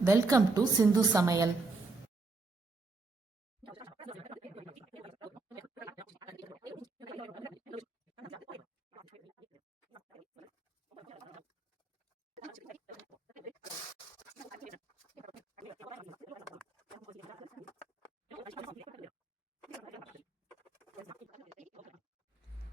Welcome to சிந்து சமையல்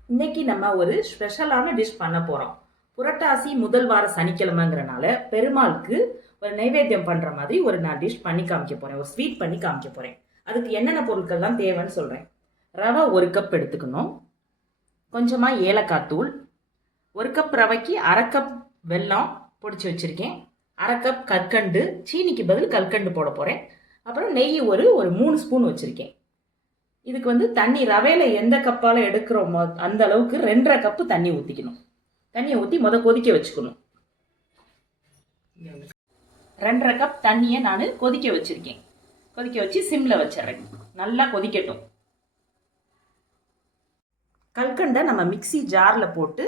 இன்னைக்கு நம்ம ஒரு ஸ்பெஷலான டிஷ் பண்ண போகிறோம் புரட்டாசி முதல் வார சனிக்கிழமைங்கிறனால பெருமாளுக்கு ஒரு நைவேத்தியம் பண்ணுற மாதிரி ஒரு நான் டிஷ் பண்ணி காமிக்க போகிறேன் ஒரு ஸ்வீட் பண்ணி காமிக்க போகிறேன் அதுக்கு என்னென்ன பொருட்கள்லாம் தேவைன்னு சொல்கிறேன் ரவை ஒரு கப் எடுத்துக்கணும். கொஞ்சமாக ஏலக்காய் தூள். ஒரு கப் ரவைக்கு அரை கப் வெல்லம் பொடிச்சு வச்சுருக்கேன். அரை கப் கற்கண்டு. சீனிக்கு பதில் கற்கண்டு போட போகிறேன் அப்புறம் நெய் ஒரு ஒரு மூணு ஸ்பூன் வச்சுருக்கேன். இதுக்கு வந்து தண்ணி ரவையில் எந்த கப்பால் எடுக்கிறோமோ அந்த அளவுக்கு ரெண்டரை கப்பு தண்ணி ஊற்றிக்கணும் தண்ணியை ஊற்றி முத கொதிக்க வச்சுக்கணும். ரெண்டரை கப் தண்ணியை நான் கொதிக்க வச்சுருக்கேன். கொதிக்க வச்சு சிம்மில் வச்சிடுறேன். நல்லா கொதிக்கட்டும். கல்கண்டை நம்ம மிக்ஸி ஜாரில் போட்டு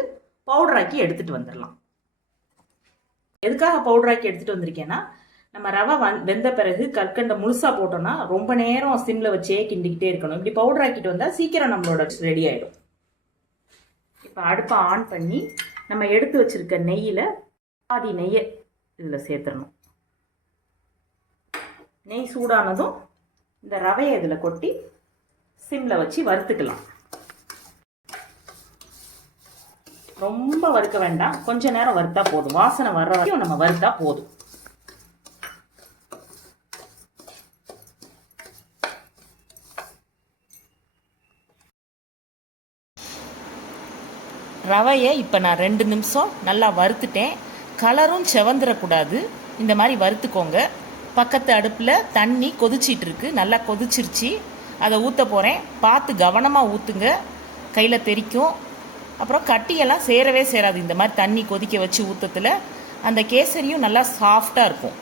பவுடராக்கி எடுத்துகிட்டு வந்துடலாம். எதுக்காக பவுடராக்கி எடுத்துகிட்டு வந்திருக்கேன்னா நம்ம ரவை வந் வெந்த பிறகு கற்கண்டை முழுசாக போட்டோம்னா ரொம்ப நேரம் சிம்மில் வச்சே கிண்டிக்கிட்டே இருக்கணும். இப்படி பவுடர் ஆக்கிட்டு வந்தால் சீக்கிரம் நம்மளோட ரெடி ஆகிடும் இப்போ அடுப்பை ஆன் பண்ணி நம்ம எடுத்து வச்சிருக்க நெய்யில் பாதி நெய்யை இதில் சேர்த்துடணும். நெய் சூடானதும் இந்த ரவையை இதில் கொட்டி சிம்மில் வச்சு வறுத்துக்கலாம். ரொம்ப வறுக்க வேண்டாம். கொஞ்ச நேரம் வறுத்தா போதும். வாசனை வர்ற வரைக்கும் நம்ம வறுத்தா போதும். ரவையை இப்போ நான் ரெண்டு நிமிஷம் நல்லா வறுத்துட்டேன். கலரும் செவந்துடக்கூடாது இந்த மாதிரி வறுத்துக்கோங்க. பக்கத்து அடுப்பில் தண்ணி கொதிச்சிட்டு இருக்கு நல்லா கொதிச்சிருச்சு. அதை ஊற்ற போகிறேன் பார்த்து கவனமாக ஊற்றுங்க கையில் தெறிக்கும் அப்புறம் கட்டியெல்லாம் சேரவே சேராது. இந்த மாதிரி தண்ணி கொதிக்க வச்சு ஊற்றத்தில் அந்த கேசரியும் நல்லா சாஃப்டாக இருக்கும்.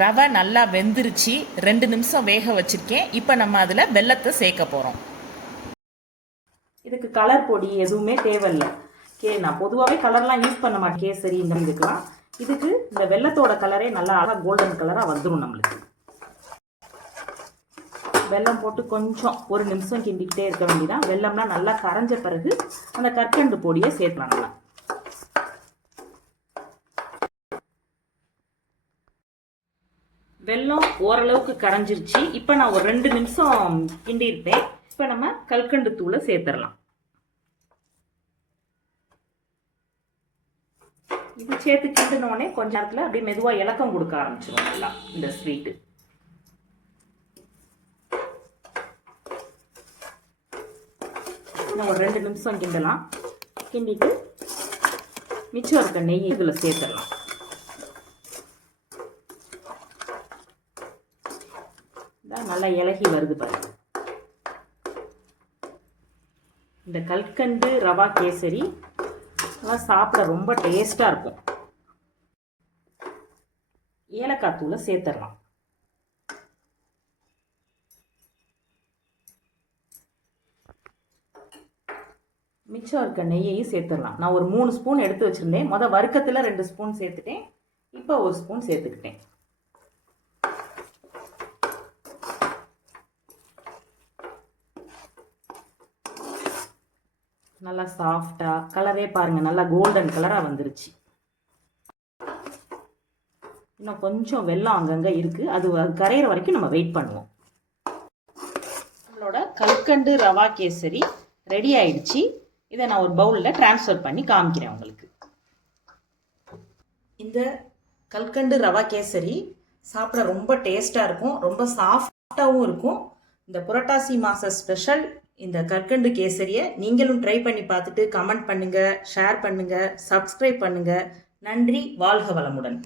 ரவை நல்லா வெந்துருச்சு. ரெண்டு நிமிஷம் வேக வச்சுருக்கேன். இப்போ நம்ம அதில் வெள்ளத்தை சேர்க்க போகிறோம் இதுக்கு கலர் பொடி எதுவுமே தேவையில்லை. கே நான் பொதுவாகவே கலர்லாம் யூஸ் பண்ண மாட்டேன். கேசரி இந்த இதுக்கெலாம் இதுக்கு இந்த வெள்ளத்தோட கலரே நல்லா அழகாக கோல்டன் கலராக வந்துடும் நம்மளுக்கு. வெல்லம் போட்டு கொஞ்சம் ஒரு நிமிஷம் கிண்டிக்கிட்டே இருக்க வேண்டியதான் வெள்ளம்லாம் நல்லா கரைஞ்ச பிறகு அந்த கற்கண்டு பொடியை சேர்க்கலாம் நல்லா வெல்லம் ஓரளவுக்கு கரைஞ்சிருச்சு. இப்போ நான் ஒரு ரெண்டு நிமிஷம் கிண்டியிருப்பேன். இப்போ நம்ம கல்கண்டு தூளை சேர்த்துடலாம். இது சேர்த்து கிண்டினோடனே கொஞ்ச நேரத்தில் அப்படியே மெதுவாக இலக்கம் கொடுக்க ஆரம்பிச்சிடும் நல்லா இந்த ஸ்வீட்டு இன்னும் ஒரு ரெண்டு நிமிஷம் கிண்டலாம். கிண்டிட்டு மிச்சம் இருக்க நெய் இதில் சேர்த்துடலாம். நல்லா இலகி வருது பாருங்க. இந்த கல்கண்டு ரவா கேசரி அதெல்லாம் சாப்பிட ரொம்ப டேஸ்ட்டாக இருக்கும். ஏலக்காய் தூளை சேர்த்துடலாம். மிச்சம் இருக்க நெய்யையும் சேர்த்துடலாம். நான் ஒரு மூணு ஸ்பூன் எடுத்து வச்சுருந்தேன். மொதல் வறுக்கத்தில் ரெண்டு ஸ்பூன் சேர்த்துட்டேன். இப்போ ஒரு ஸ்பூன் சேர்த்துக்கிட்டேன். நல்லா சாஃப்டாக கலரே பாருங்கள் நல்லா கோல்டன் கலராக வந்துருச்சு. இன்னும் கொஞ்சம் வெள்ளம் அங்கங்கே இருக்குது அது கரையிற வரைக்கும் நம்ம வெயிட் பண்ணுவோம். நம்மளோட கல்கண்டு ரவா கேசரி ரெடி ஆயிடுச்சு. இதை நான் ஒரு பவுலில் ட்ரான்ஸ்ஃபர் பண்ணி காமிக்கிறேன் உங்களுக்கு. இந்த கல்கண்டு ரவா கேசரி சாப்பிட ரொம்ப டேஸ்ட்டாக இருக்கும். ரொம்ப சாஃப்டாகவும் இருக்கும். இந்த புரட்டாசி மாத ஸ்பெஷல் இந்த கற்கண்டு கேசரியை நீங்களும் ட்ரை பண்ணி பார்த்துட்டு கமெண்ட் பண்ணுங்கள் ஷேர் பண்ணுங்கள் சப்ஸ்கிரைப் பண்ணுங்கள் நன்றி வாழ்க வளமுடன்.